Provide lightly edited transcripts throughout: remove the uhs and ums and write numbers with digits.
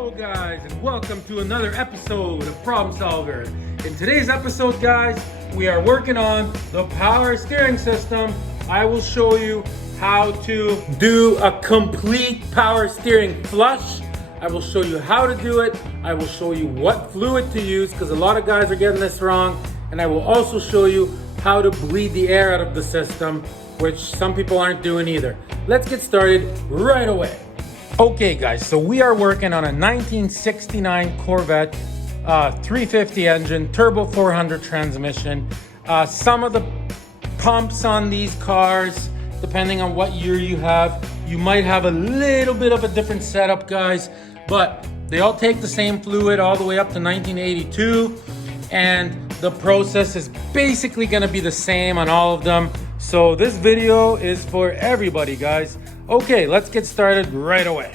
Hello guys, and welcome to another episode of Problem Solver. In today's episode, guys, we are working on the power steering system. I will show you how to do a complete power steering flush. I will show you how to do it. I will show you what fluid to use because a lot of guys are getting this wrong. And I will also show you how to bleed the air out of the system, which some people aren't doing either. Let's get started right away. Okay guys, so we are working on a 1969 Corvette 350 engine, turbo 400 transmission. Some of the pumps on these cars, depending on what year you have, you might have a little bit of a different setup, guys, but they all take the same fluid all the way up to 1982, and the process is basically gonna be the same on all of them. So this video is for everybody, guys. Okay, let's get started right away.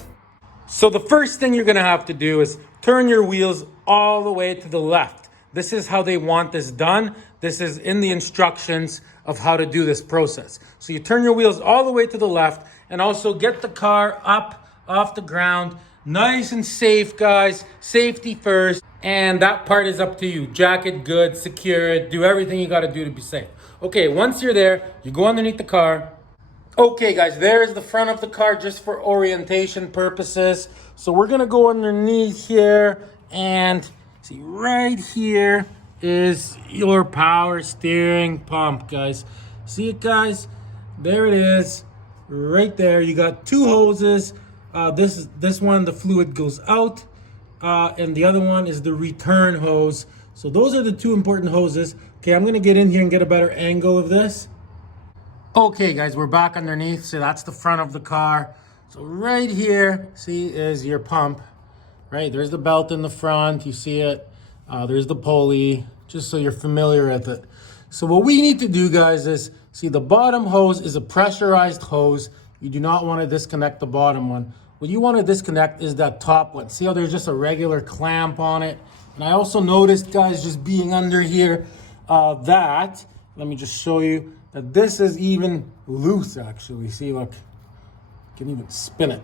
So the first thing you're gonna have to do is turn your wheels all the way to the left. This is how they want this done. This is in the instructions of how to do this process. So you turn your wheels all the way to the left and also get the car up off the ground. Nice and safe, guys. Safety first. And that part is up to you. Jack it good, secure it, do everything you gotta do to be safe. Okay, once you're there, you go underneath the car. Okay guys, there's the front of the car just for orientation purposes. So we're gonna go underneath here and see right here is your power steering pump, guys. See it, guys? There it is, right there. You got two hoses. This one, the fluid goes out, and the other one is the return hose. So those are the two important hoses. Okay, I'm gonna get in here and get a better angle of this. Okay guys, we're back underneath. So that's the front of the car. So right here, see, is your pump, right? There's the belt in the front, you see it. There's the pulley, just so you're familiar with it. So what we need to do, guys, is, see, the bottom hose is a pressurized hose. You do not want to disconnect the bottom one. What you want to disconnect is that top one. See how there's just a regular clamp on it? And I also noticed, guys, just being under here, let me just show you, that this is even loose, actually. See, look, you can even spin it.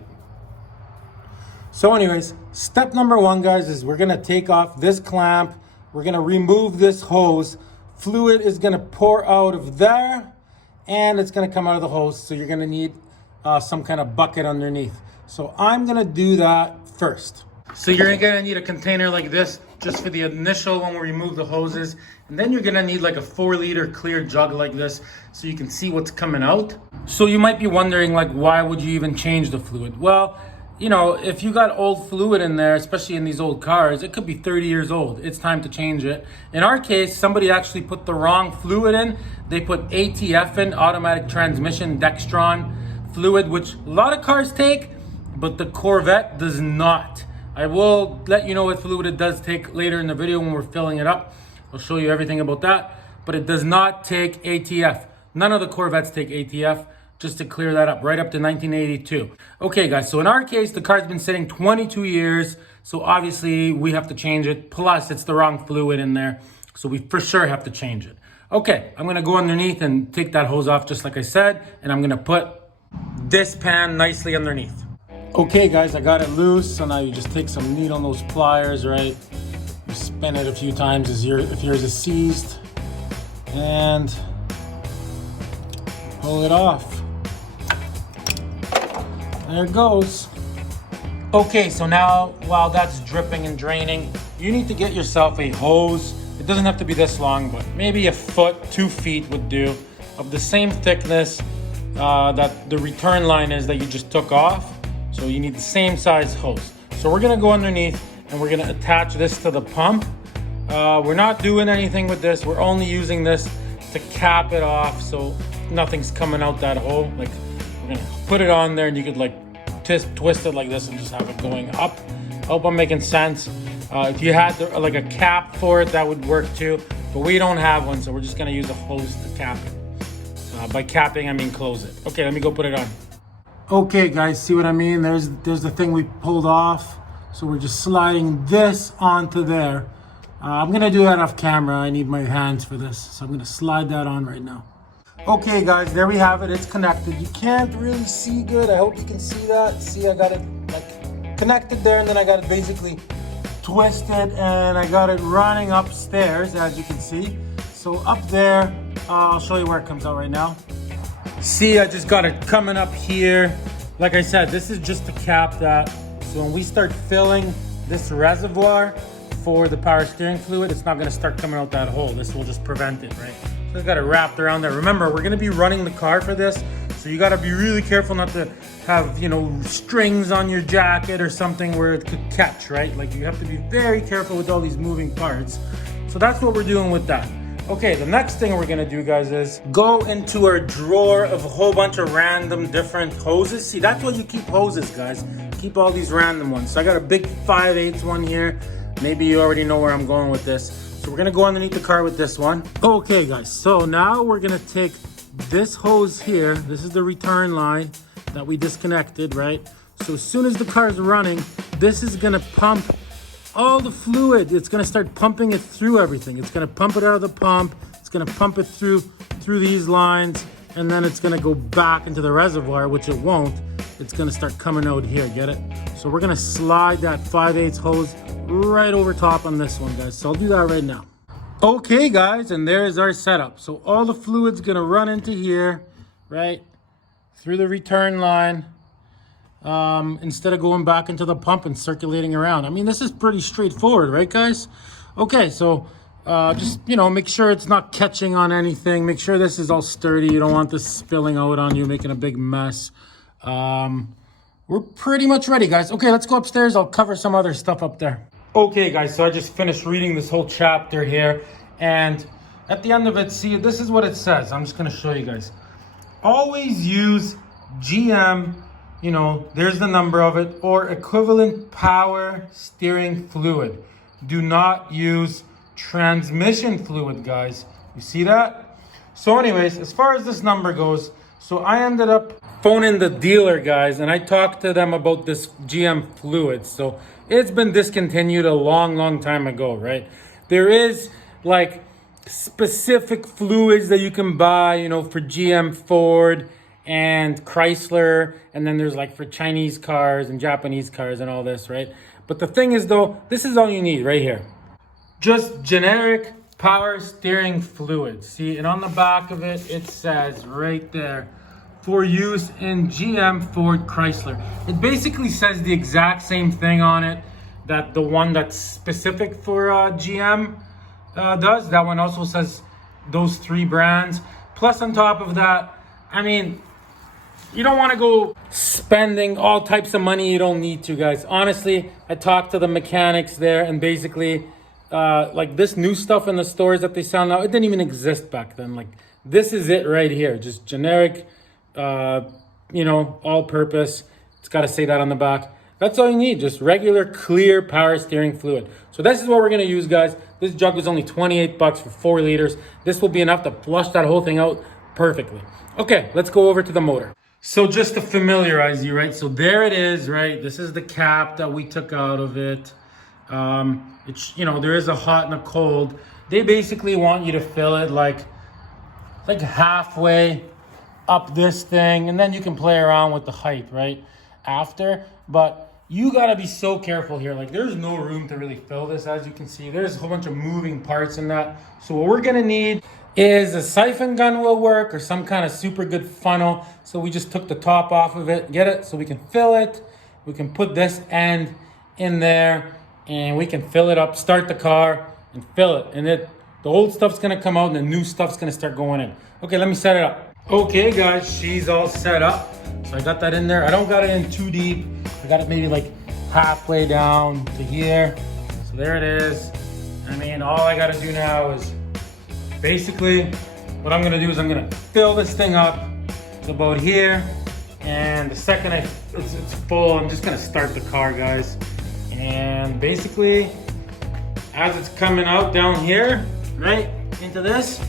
So anyways, step number one, guys, is we're gonna take off this clamp. We're gonna remove this hose. Fluid is gonna pour out of there, and it's gonna come out of the hose. So you're gonna need some kind of bucket underneath. So I'm gonna do that first. So you're gonna need a container like this, just for the initial when we remove the hoses. And then you're gonna need like a 4-liter clear jug like this so you can see what's coming out. So you might be wondering, like, why would you even change the fluid? Well, you know, if you got old fluid in there, especially in these old cars, it could be 30 years old. It's time to change it. In our case, somebody actually put the wrong fluid in. They put ATF in, automatic transmission dextron fluid, which a lot of cars take, but the Corvette does not. I will let you know what fluid it does take later in the video when we're filling it up. I'll show you everything about that, but it does not take ATF. None of the Corvettes take ATF, just to clear that up, right up to 1982. Okay guys, so in our case, the car's been sitting 22 years, so obviously we have to change it. Plus it's the wrong fluid in there, so we for sure have to change it. Okay, I'm gonna go underneath and take that hose off just like I said, and I'm gonna put this pan nicely underneath. Okay guys, I got it loose, so now you just take some needle nose pliers, right? You spin it a few times if yours is seized, and pull it off. There it goes. Okay, so now while that's dripping and draining, you need to get yourself a hose. It doesn't have to be this long, but maybe a foot, 2 feet would do, of the same thickness that the return line is that you just took off. So you need the same size hose. So we're gonna go underneath and we're gonna attach this to the pump. We're not doing anything with this. We're only using this to cap it off so nothing's coming out that hole. Like, we're gonna put it on there and you could like twist it like this and just have it going up. I hope I'm making sense. If you had like a cap for it, that would work too, but we don't have one, so we're just gonna use a hose to cap it. By capping, I mean close it. Okay, let me go put it on. Okay guys, see what I mean? There's the thing we pulled off. So we're just sliding this onto there. I'm gonna do that off camera. I need my hands for this. So I'm gonna slide that on right now. Okay guys, there we have it. It's connected. You can't really see good. I hope you can see that. See, I got it like connected there, and then I got it basically twisted, and I got it running upstairs, as you can see. So up there, I'll show you where it comes out right now. See, I just got it coming up here. Like I said, this is just to cap that. So when we start filling this reservoir for the power steering fluid, it's not gonna start coming out that hole. This will just prevent it, right? So I got it wrapped around there. Remember, we're gonna be running the car for this, so you gotta be really careful not to have, you know, strings on your jacket or something where it could catch, right? Like, you have to be very careful with all these moving parts. So that's what we're doing with that. Okay, the next thing we're gonna do, guys, is go into our drawer of a whole bunch of random different hoses. See, that's why you keep hoses, guys. Keep all these random ones. So I got a big 5/8 one here. Maybe you already know where I'm going with this. So we're gonna go underneath the car with this one. Okay, guys, so now we're gonna take this hose here. This is the return line that we disconnected, right? So as soon as the car's running, this is gonna pump all the fluid. It's gonna start pumping it through everything. It's gonna pump it out of the pump. It's gonna pump it through these lines, and then it's gonna go back into the reservoir, which it won't. It's gonna start coming out here, get it? So we're gonna slide that 5/8 hose right over top on this one, guys. So I'll do that right now. Okay, guys, and there's our setup. So all the fluid's gonna run into here, right? Through the return line. Instead of going back into the pump and circulating around. I mean, this is pretty straightforward, right, guys? Okay, so just, you know, make sure it's not catching on anything. Make sure this is all sturdy. You don't want this spilling out on you, making a big mess. We're pretty much ready, guys. Okay, let's go upstairs. I'll cover some other stuff up there. Okay, guys, so I just finished reading this whole chapter here. And at the end of it, see, this is what it says. I'm just going to show you guys. Always use GM, you know, there's the number of it, or equivalent power steering fluid. Do not use transmission fluid, guys. You see that? So anyways, as far as this number goes, so I ended up phoning the dealer, guys, and I talked to them about this GM fluid. So it's been discontinued a long time ago, right? There is like specific fluids that you can buy, you know, for GM, Ford, and Chrysler, and then there's like for Chinese cars and Japanese cars and all this, right? But the thing is, though, this is all you need right here. Just generic power steering fluid. See, and on the back of it, it says right there, for use in GM, Ford, Chrysler. It basically says the exact same thing on it that the one that's specific for GM does. That one also says those 3 brands. Plus on top of that, I mean, you don't want to go spending all types of money you don't need to, guys. Honestly, I talked to the mechanics there, and basically, like this new stuff in the stores that they sell now, it didn't even exist back then. Like, this is it right here. Just generic, you know, all-purpose. It's got to say that on the back. That's all you need, just regular, clear power steering fluid. So this is what we're going to use, guys. This jug was only 28 bucks for 4 liters. This will be enough to flush that whole thing out perfectly. Okay, let's go over to the motor. So just to familiarize you, right? So there it is, right? This is the cap that we took out of it. It's, you know, there is a hot and a cold. They basically want you to fill it like halfway up this thing, and then you can play around with the height, right? After, but you gotta be so careful here. Like, there's no room to really fill this, as you can see. There's a whole bunch of moving parts in that. So what we're gonna need is a siphon gun will work, or some kind of super good funnel. So we just took the top off of it, get it? So we can fill it. We can put this end in there, and we can fill it up, start the car, and fill it. And the old stuff's gonna come out, and the new stuff's gonna start going in. Okay, let me set it up. Okay, guys, she's all set up. So I got that in there. I don't got it in too deep. I got it maybe like halfway down to here. So there it is. I mean, all I gotta do now is basically, what I'm gonna do is I'm gonna fill this thing up to about here, and the second it's full, I'm just gonna start the car, guys. And basically, as it's coming out down here, right, into this,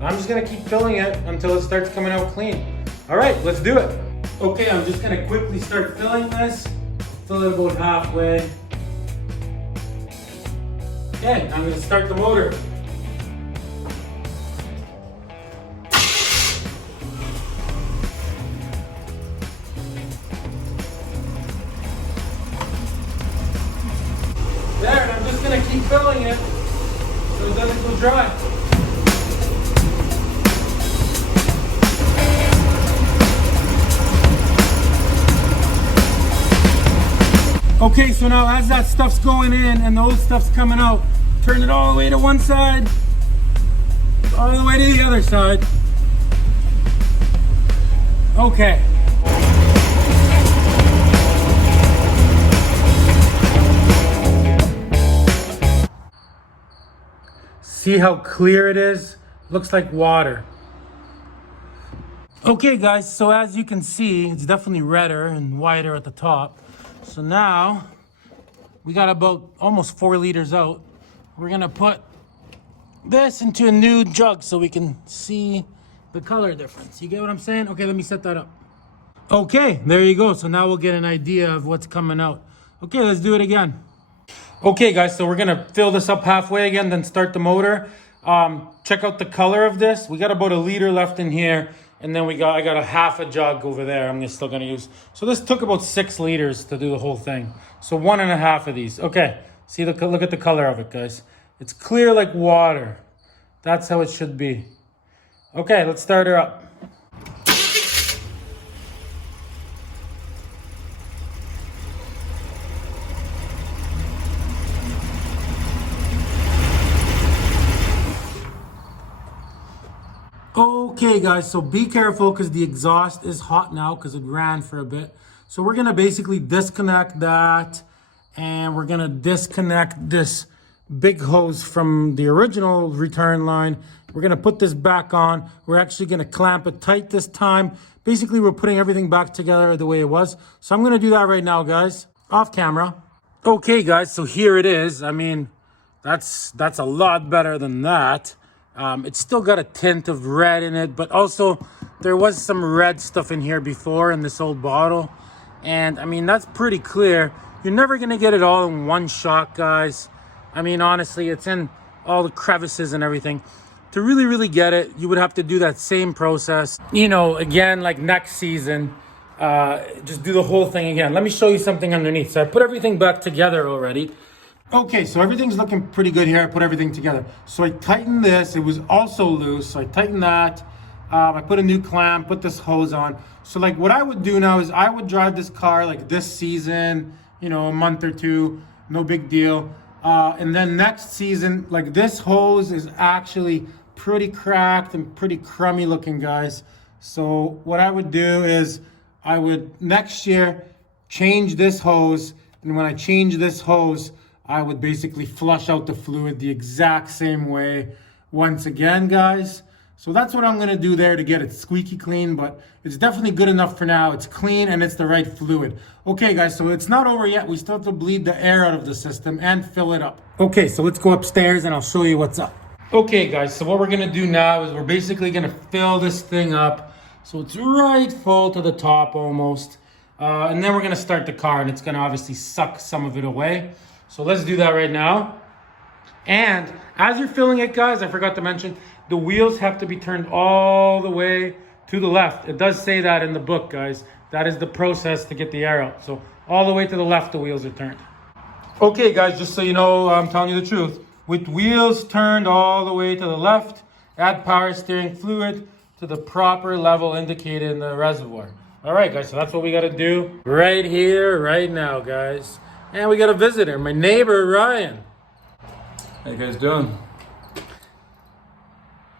I'm just gonna keep filling it until it starts coming out clean. All right, let's do it. Okay, I'm just gonna quickly start filling this. Fill it about halfway. Okay, I'm gonna start the motor. filling it so it doesn't go dry. Okay, so now as that stuff's going in and the old stuff's coming out, turn it all the way to one side, all the way to the other side. Okay. See how clear it is? Looks like water. Okay guys, so as you can see, it's definitely redder and wider at the top. So now, we got about almost 4 liters out. We're gonna put this into a new jug so we can see the color difference. You get what I'm saying? Okay, let me set that up. Okay, there you go. So now we'll get an idea of what's coming out. Okay, let's do it again. Okay guys, so we're gonna fill this up halfway again, then start the motor. Check out the color of this. We got about 1 liter left in here, and then I got a half a jug over there I'm still gonna use. So this took about 6 liters to do the whole thing. So 1.5 of these. Okay, see, look at the color of it, guys. It's clear like water. That's how it should be. Okay, let's start her up. Okay guys, so be careful because the exhaust is hot now because it ran for a bit. So we're gonna basically disconnect that, and we're gonna disconnect this big hose from the original return line. We're gonna put this back on. We're actually gonna clamp it tight this time. Basically, we're putting everything back together the way it was. So I'm gonna do that right now, guys, off camera. Okay guys, so here it is. I mean, that's a lot better than that. It's still got a tint of red in it, but also there was some red stuff in here before in this old bottle. And I mean, that's pretty clear. You're never gonna get it all in one shot, guys. I mean, honestly, it's in all the crevices and everything. To really get it, you would have to do that same process. You know, again, like next season, just do the whole thing again. Let me show you something underneath. So I put everything back together already. Okay, so everything's looking pretty good here. I put everything together. So I tightened this. It was also loose, so I tightened that. I put a new clamp, put this hose on. So like what I would do now is I would drive this car like this season, you know, a month or two, no big deal. And then next season, like this hose is actually pretty cracked and pretty crummy looking, guys. So what I would do is I would next year change this hose. And when I change this hose, I would basically flush out the fluid the exact same way once again, guys. So that's what I'm gonna do there to get it squeaky clean, but it's definitely good enough for now. It's clean and it's the right fluid. Okay guys, so it's not over yet. We still have to bleed the air out of the system and fill it up. Okay, so let's go upstairs and I'll show you what's up. Okay guys, so what we're gonna do now is we're basically gonna fill this thing up so it's right full to the top almost. And then we're gonna start the car and it's gonna obviously suck some of it away. So let's do that right now. And as you're filling it, guys, I forgot to mention, the wheels have to be turned all the way to the left. It does say that in the book, guys. That is the process to get the air out. So all the way to the left, the wheels are turned. Okay, guys, just so you know, I'm telling you the truth. With wheels turned all the way to the left, add power steering fluid to the proper level indicated in the reservoir. All right, guys, so that's what we got to do right here, right now, guys. And we got a visitor, my neighbor, Ryan. How you guys doing?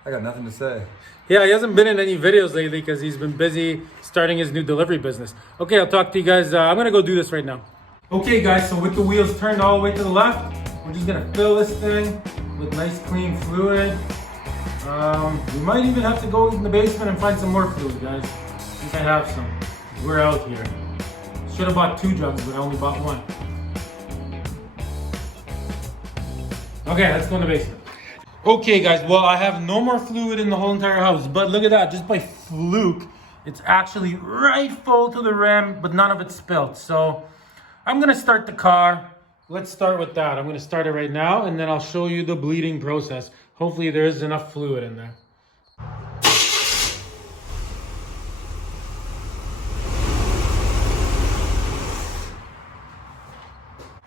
I got nothing to say. Yeah, he hasn't been in any videos lately because he's been busy starting his new delivery business. Okay, I'll talk to you guys. I'm gonna go do this right now. Okay, guys, so with the wheels turned all the way to the left, we're just gonna fill this thing with nice clean fluid. We might even have to go in the basement and find some more fluid, guys. I think I have some. We're out here. Should have bought 2 jugs, but I only bought 1. Okay, let's go in the basement. Okay guys, well I have no more fluid in the whole entire house, but look at that, just by fluke, it's actually right full to the rim, but none of it spilled. So I'm gonna start the car. Let's start with that. I'm gonna start it right now and then I'll show you the bleeding process. Hopefully there is enough fluid in there.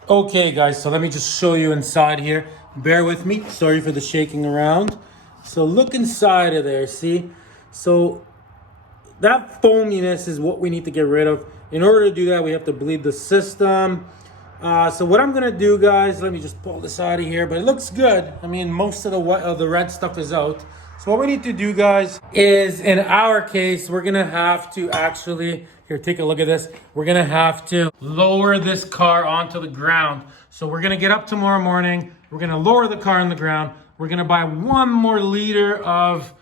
Okay guys, so let me just show you inside here. Bear with me, sorry for the shaking around. So look inside of there, see? So that foaminess is what we need to get rid of. In order to do that, we have to bleed the system. So what I'm gonna do, guys, let me just pull this out of here, but it looks good. I mean, most of the red stuff is out. So what we need to do, guys, is in our case, we're gonna have to actually, here, take a look at this. We're gonna have to lower this car onto the ground. So we're gonna get up tomorrow morning. We're gonna lower the car on the ground. We're gonna buy 1 more liter of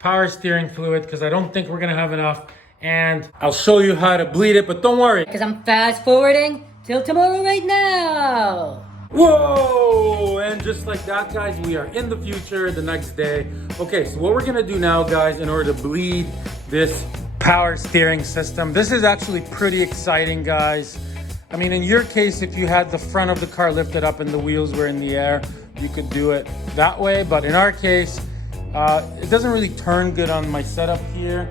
power steering fluid because I don't think we're gonna have enough. And I'll show you how to bleed it, but don't worry. Because I'm fast forwarding till tomorrow right now. Whoa! And just like that, guys, we are in the future the next day. Okay, so what we're gonna do now, guys, in order to bleed this power steering system, this is actually pretty exciting, guys. I mean, in your case, if you had the front of the car lifted up and the wheels were in the air, you could do it that way. But in our case, it doesn't really turn good on my setup here.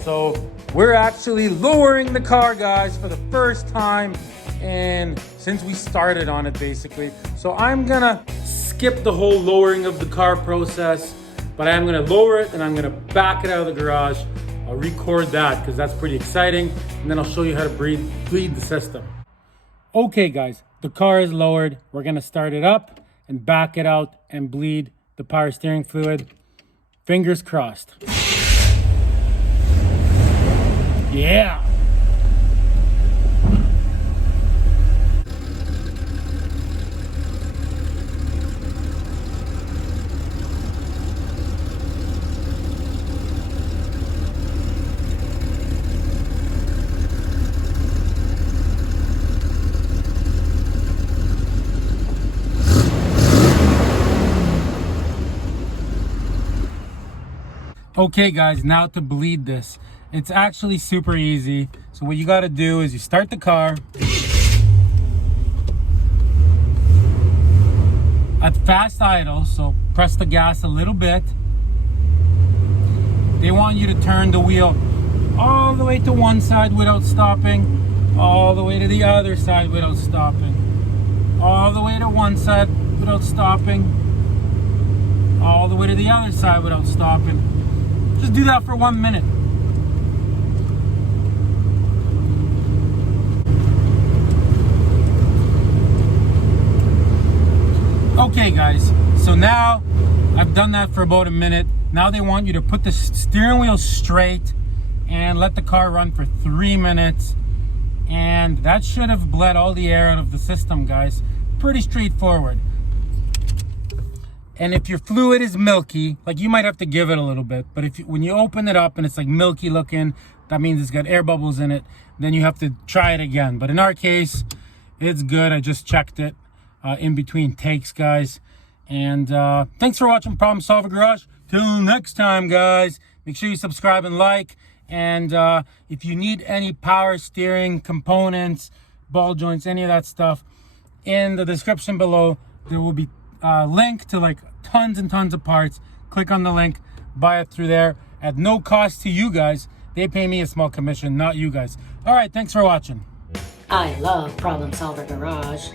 So we're actually lowering the car, guys, for the first time and since we started on it, basically. So I'm gonna skip the whole lowering of the car process, but I'm gonna lower it and I'm gonna back it out of the garage. I'll record that because that's pretty exciting, and then I'll show you how to bleed the system. Okay guys, the car is lowered. We're gonna start it up and back it out and bleed the power steering fluid. Fingers crossed. Yeah. Okay guys, now to bleed this. It's actually super easy. So what you gotta do is you start the car at fast idle, so press the gas a little bit. They want you to turn the wheel all the way to one side without stopping, all the way to the other side without stopping, all the way to one side without stopping, all the way to the other side without stopping. Just do that for 1 minute. Okay guys, so now I've done that for about 1 minute. Now they want you to put the steering wheel straight and let the car run for 3 minutes. And that should have bled all the air out of the system, guys. Pretty straightforward. And if your fluid is milky, like, you might have to give it a little bit, but when you open it up and it's like milky looking, that means it's got air bubbles in it, then you have to try it again. But in our case, it's good. I just checked it in between takes, guys. And thanks for watching Problem Solver Garage. Till next time, guys, make sure you subscribe and like. And if you need any power steering components, ball joints, any of that stuff, in the description below, there will be a link to like tons and tons of parts. Click on the link, buy it through there at no cost to you guys. They pay me a small commission, not you guys. All right, thanks for watching. I love Problem Solver Garage.